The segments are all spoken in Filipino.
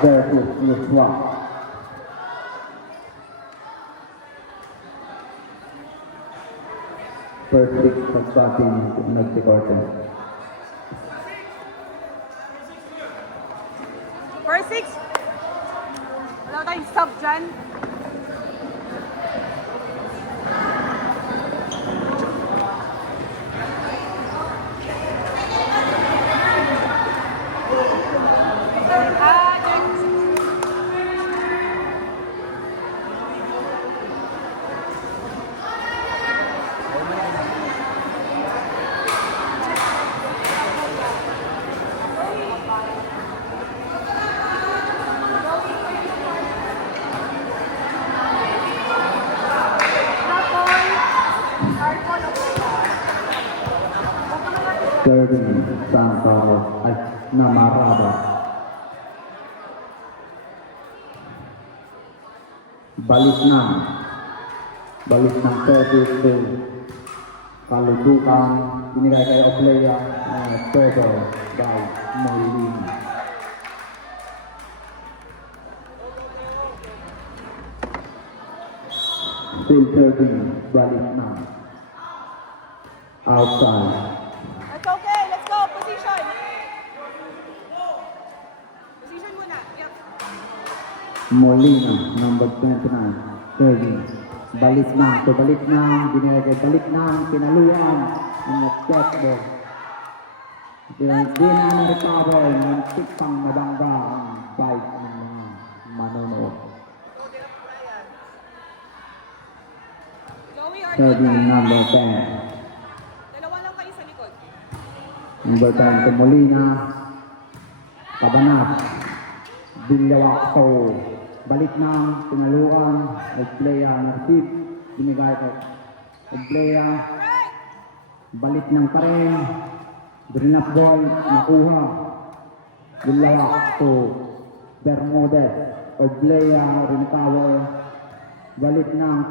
versus Yuswa. First pick pagbating nagsikorte. First six. Wala tayong stop dyan. Serving Sangkaro at Namarada. Balik ng service to kalutukan binigay kay Oplea Todo by Molina. Still serving, balik na. Outside. That's okay. Let's go. Position. Position muna. Yep. Molina, number 29, serving. Balik na, binigay kay balik na, pinaluan, ang step ball. Di na recover, muntik pang mabangga ang bite ng mga manonood. Joey or Serving number 10. Dalawa lang kayo sa likod. Number 10 to Molina, Cabanas, Villawakto, balik na, pinaluan, Oblea, nasip, binigay kay Oblea, balik ng pa rin, Drinap ball, nakuha, Villawakto, Bermudez, Oblea, Rinpower, balik na,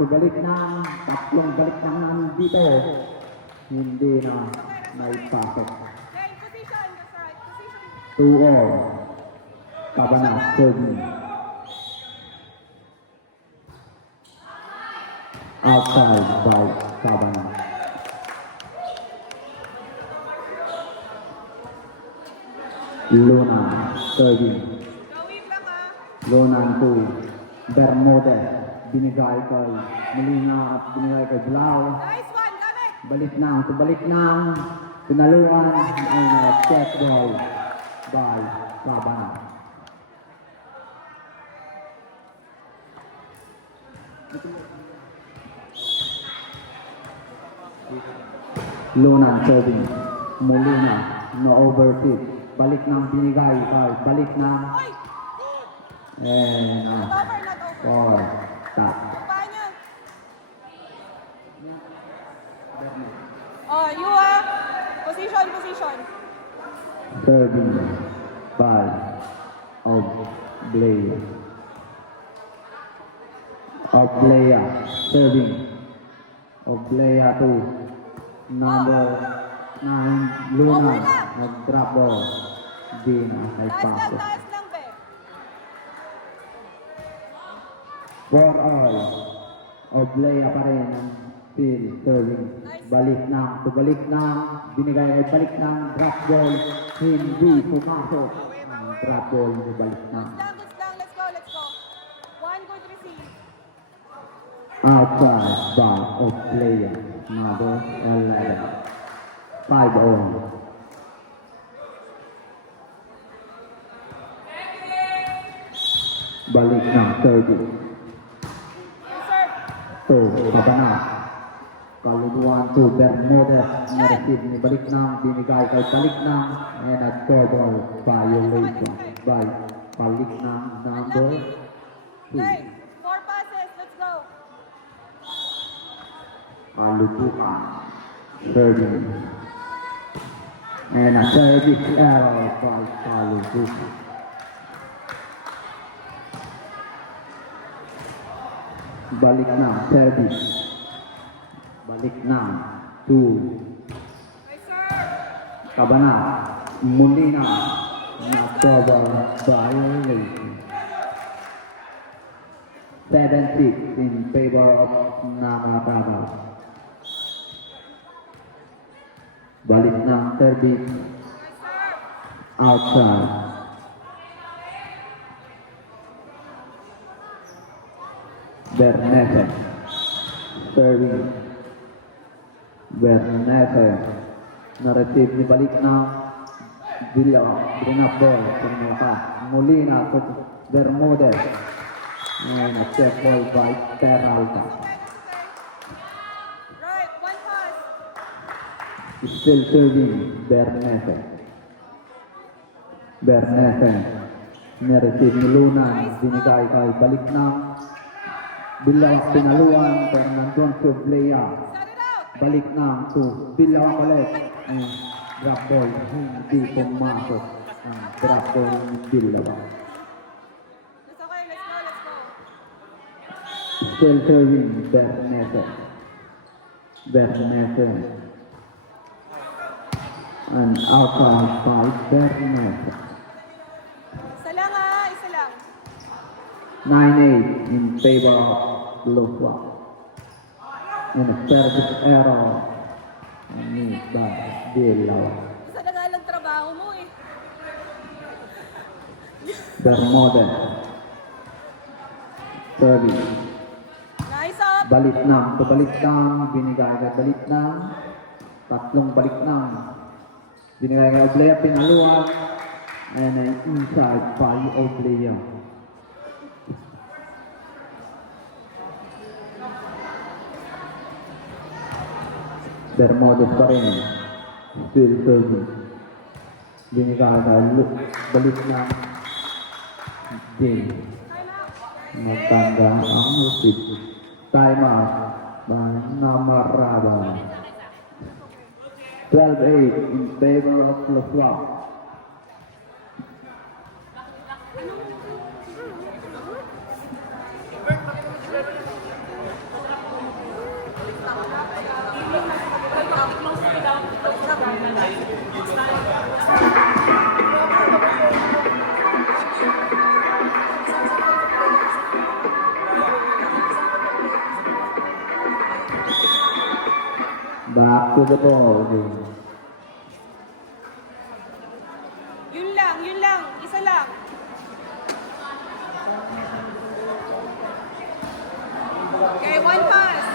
tatlong balik na nandito, hindi na naipasok. Okay, position. That's right. Position. 2-all, Cabanas, serving. Outside by Cabanas. Luna, serving. Joey lang ha. Luna to Bermudez, binigay kay Molina at binigay kay Blau. Nice one. Gamit. Balik na, pinaluan, and check ball by Cabanas. Luna serving, Molina, no overfit, balik ng binigay kay balik na, Oy! and Not over, not over. or tap. Paa niya. Oh, you ah. Position. Serving by Oblea. Serving. Oblea to number 9, Luna, nag-drop ball. Di na, ay pasok. Taas lang, be. 4-all. Oblea pa rin ang still serving. Balik na, binigay ay balik na, drop ball, hindi pumasok. Ang drop ball, balik na. Goods lang. Let's go. One good receive. Outside by Oblea, number 11. 5-all. Balik na, 30. Yes, sir. To Cabanas. Kaluduan to Bermudez. Na-receive ni balik na, binigay kay balik na, and a scoreboard violation by balik na, number 2. Okay. 4 passes. Let's go. Kaluduan. 30. And a service error by Kaluduan. Balik na, service. Balik na, 2. Yes, sir. Cabanas, Molina, na-cover violation. 7-6 in favor of Namakabal. Balik ng service outside. Bernese serving. Bernese na-receive ni balik ng Villa Brinabel. Ternyata Molina to Bermudez. And a check ball by Peralta. Right, one pass. Still serving Bernese. Bernese na-receive ni Luna. Binigay kay balik ng Bilang pinaluan Fernandon Sublea. Set it out. Balik na to Bilang ulit. And drop ball hindi pumasok. Ang drop ball ni Bilang. It's okay, let's go, let's go. Still serving Bernese. Bernese. And outside by Bernese. Isa lang ha, isa lang. 9-8 in favor of Lufwa. And a service error. Made by Bilang. Isa na nga lang trabaho mo eh. Bermudez. Service. Nice up. Balik na. Pabalik na. Binigay kay balik na. Tatlong balik na. Binigay kay Oblea. Pinaluan. And an inside by Oblea. Bermudez pa rin. Still serving. Binigay kay balik na. James. Magtanda ang musik. Time out by Namaraba. 12-8 in favor of Lufwa. Back to the ball. Yun lang. Isa lang. Okay, one pass.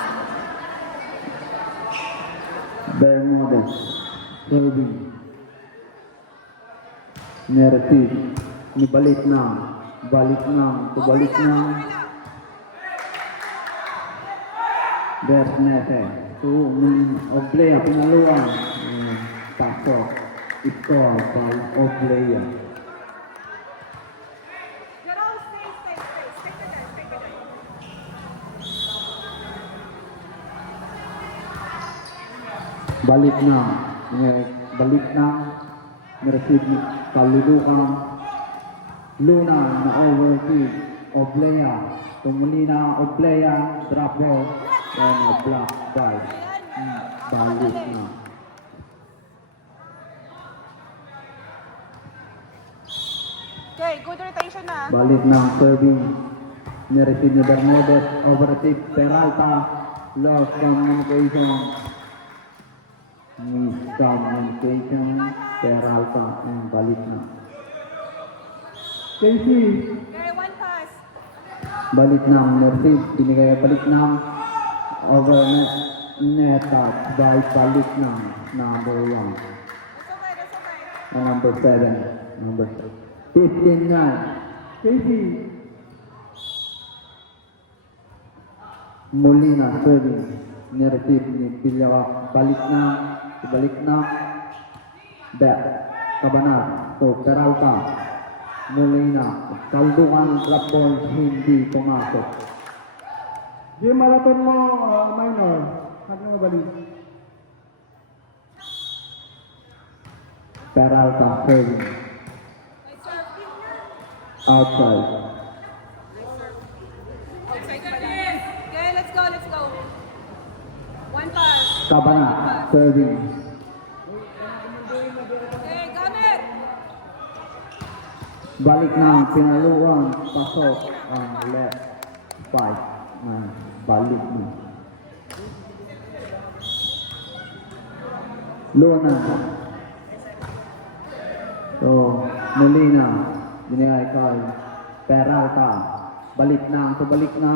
Bermudez. Serving. Narrative. Nibalik na. Balik na. Tubalik na. Bernese. Oblea. Pinaluan. Pasok. Score by Oblea. Get all stay. Stick to that. Balik na. Balik na. Receive ni Kaludukan. Luna na overfeed. Oblea. Tumulina Oblea. Drop ball. And a block by. Balik na. Okay, good rotation na. Balik ng serving. Nireceive ni Bermudez. Overtake Peralta. Lost communication. Miscommunication. Peralta. And balik na. Casey. Okay, one pass. Balik ng receive. Binigay balik ng over net touch by balik ng number 1. That's okay. And number 7. Number 15 na. Casey. Molina serving. Nireceive ni Pilawa. Balik na. Back. Cabanat. So Peralta. Molina. Kaldukan drop ball. Hindi pumasok. Jim, marathon mo, minor. Ano mo balik? Peralta serving. Nice serve. Outside. Okay, let's go. One pass. Cabanat serving. Okay, gamit. Balik na. Pinaluan. Pasok. Ang left. 5 na balik mo. Luna. So, Molina. Binigay kay Peralta. Balik na. So, balik na.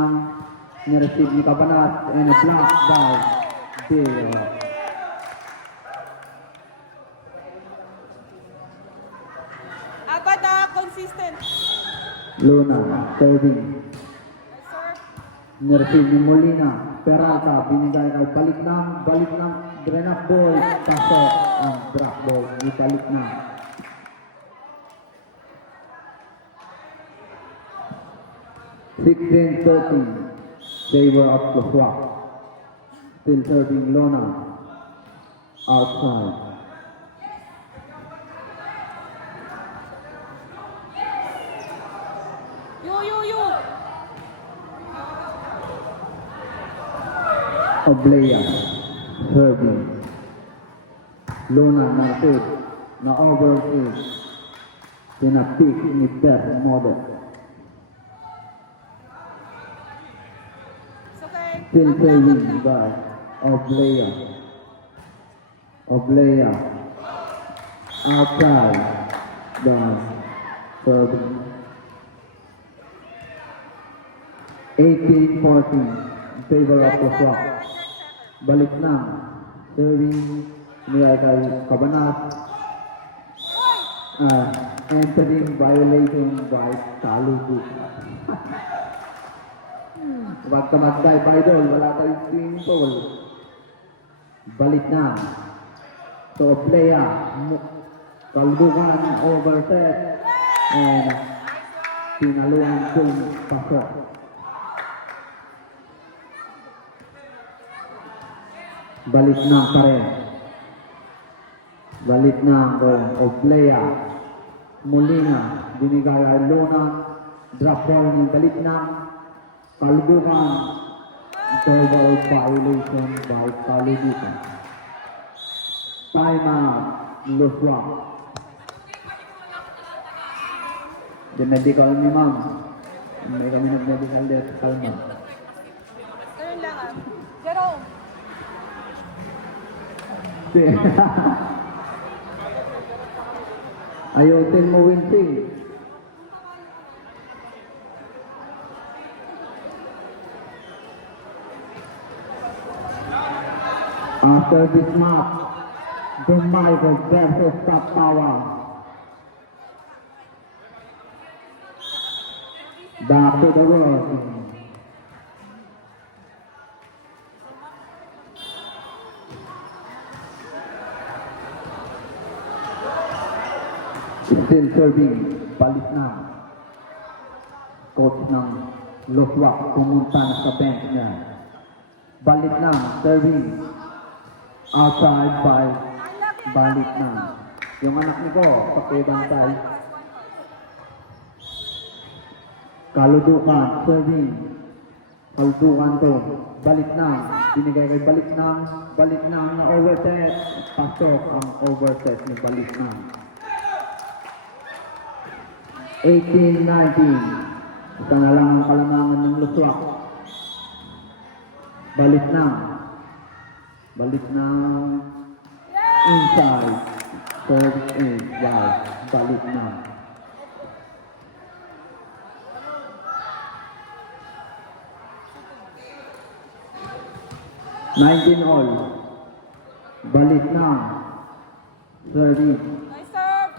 Nireceive ni Cabanat. And a block by Deo. Abad consistent. Luna. Serving. Nice serve. Nireceive ni Molina. Peralta. Binigay kay balik na. Balik na. Drop ball. Pasok. Ang drop ball. Ibalik na. 16-13, favor of Loswak. Still serving Lona. Outside. You. Oblea. Serving. Lona na shoot. Na overshoot. Pinapik ni Beth Model. It's okay. Still serving by Oblea. Oblea. Outside. Down. Serving. 18-14. In favor of the swap. Balik na. Serving. Nilay kay Cabanat. Entering violation by Kalugu. Huwag ka mag-dive, idol. Wala tayong swimming pool. Balik na. So, Oblea. Kalbugan, overset. And pinaluan kung pasok. Balik na pa rin. Balik na kung Oblea. Molina. Binigay ay Lona. Drop ball ni balik na. Kalbugan. Double violation by Kalugukan. Time out. Loswak. The medical ni ma'am. May kami nag-medical there. Kalma. Turn lang Jerome. Ayusin mo, Winsing. After this match, Dumago versus Top Power. Back to the world. Still serving, balik na. Coach ng Loswak, pumunta na sa bench niya. Balik na, serving. Outside by, balik na. Yung anak ni ko, sa kibantay. Kaludukan, serving. Kaludukan to, balik na. Binigay kay balik na na overset. Pasok ang overset ni balik na. 18-19. Ito na lang ang kalamangan ng Loswak. Balik na. Balik na. Inside. Third and right. Balik na. Nineteen all. Balik na. 30. Nice serve.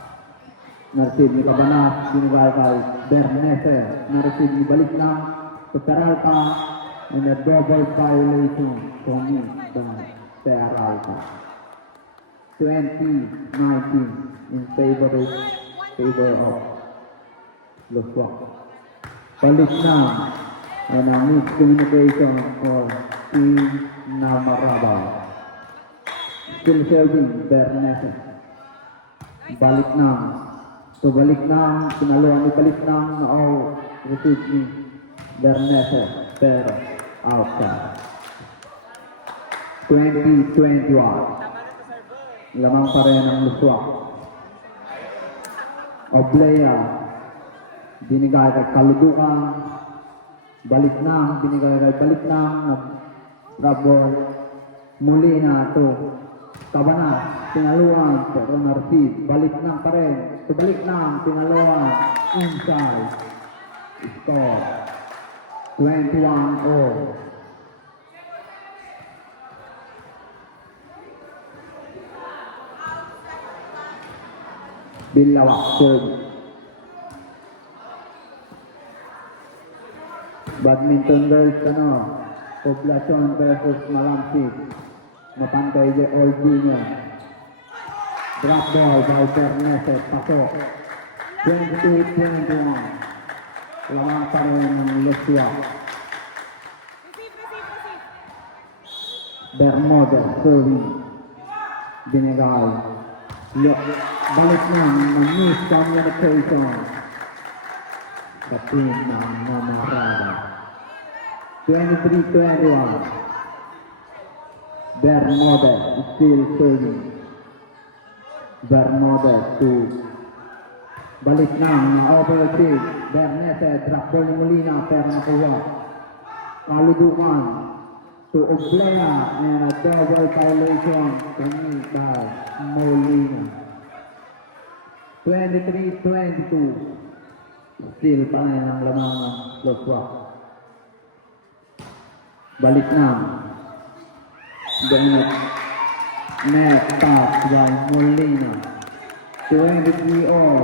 Nareceive ni Cabanat, binigay kay Bernese. Nareceive ni balik na sa Peralta and a double violation from Peralta. 20-19 in favor of Loswak. Balik na and a miscommunication for Team Namaraba. Still serving Bernese. Balik na. So balik na, pinaluan ni balik na, receive ni Bernese, pero outside. 20-21. Lamang pa rin ang Loswak. Oblea, binigay kay Kaludukan, Balik na, binigay kay balik na, nag-drop ball. Molina to Tabana, pinaluan, pero na-receive. Balik na pa rin. So, balik na, pinaluan, inside. Score. 21-all. Bilawak, third. Badminton girls, Poblacion versus Malamsik. Mapantay de Olvino. Drop ball by Bernese, pasok. 22-21. Lamang pa rin ng Luswa. Bermuda, serving. Binigay. Balik na, miscommunication. Sa team ng Mamarada. 23-21. Bermudez still serving. Bermudez to balik na overtake. Bernese, drop ball ni Molina, pero nakuha. Kaludukan to Oblea and a double violation committed by Molina. 23-22. Still pa rin ang lamang ng Luswa. Balik na. Bennett. Net pass by Molina. 23-all.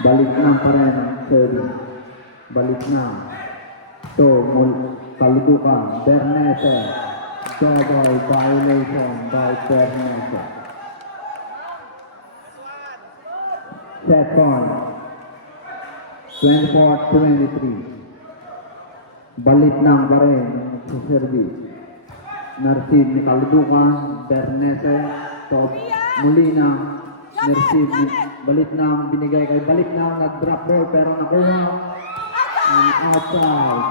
Balik na pa rin ang serving. Balik na. So, Kaludukan. Bernese. Double violation by Bernese. Set point. 24-23. Balik na pa rin sa service. Narsid ni Kaludukan. Bernese. Top. Molina. Narsid ni balik na. Binigay kay balik na. Nag-drop ball pero nakuha. Outside.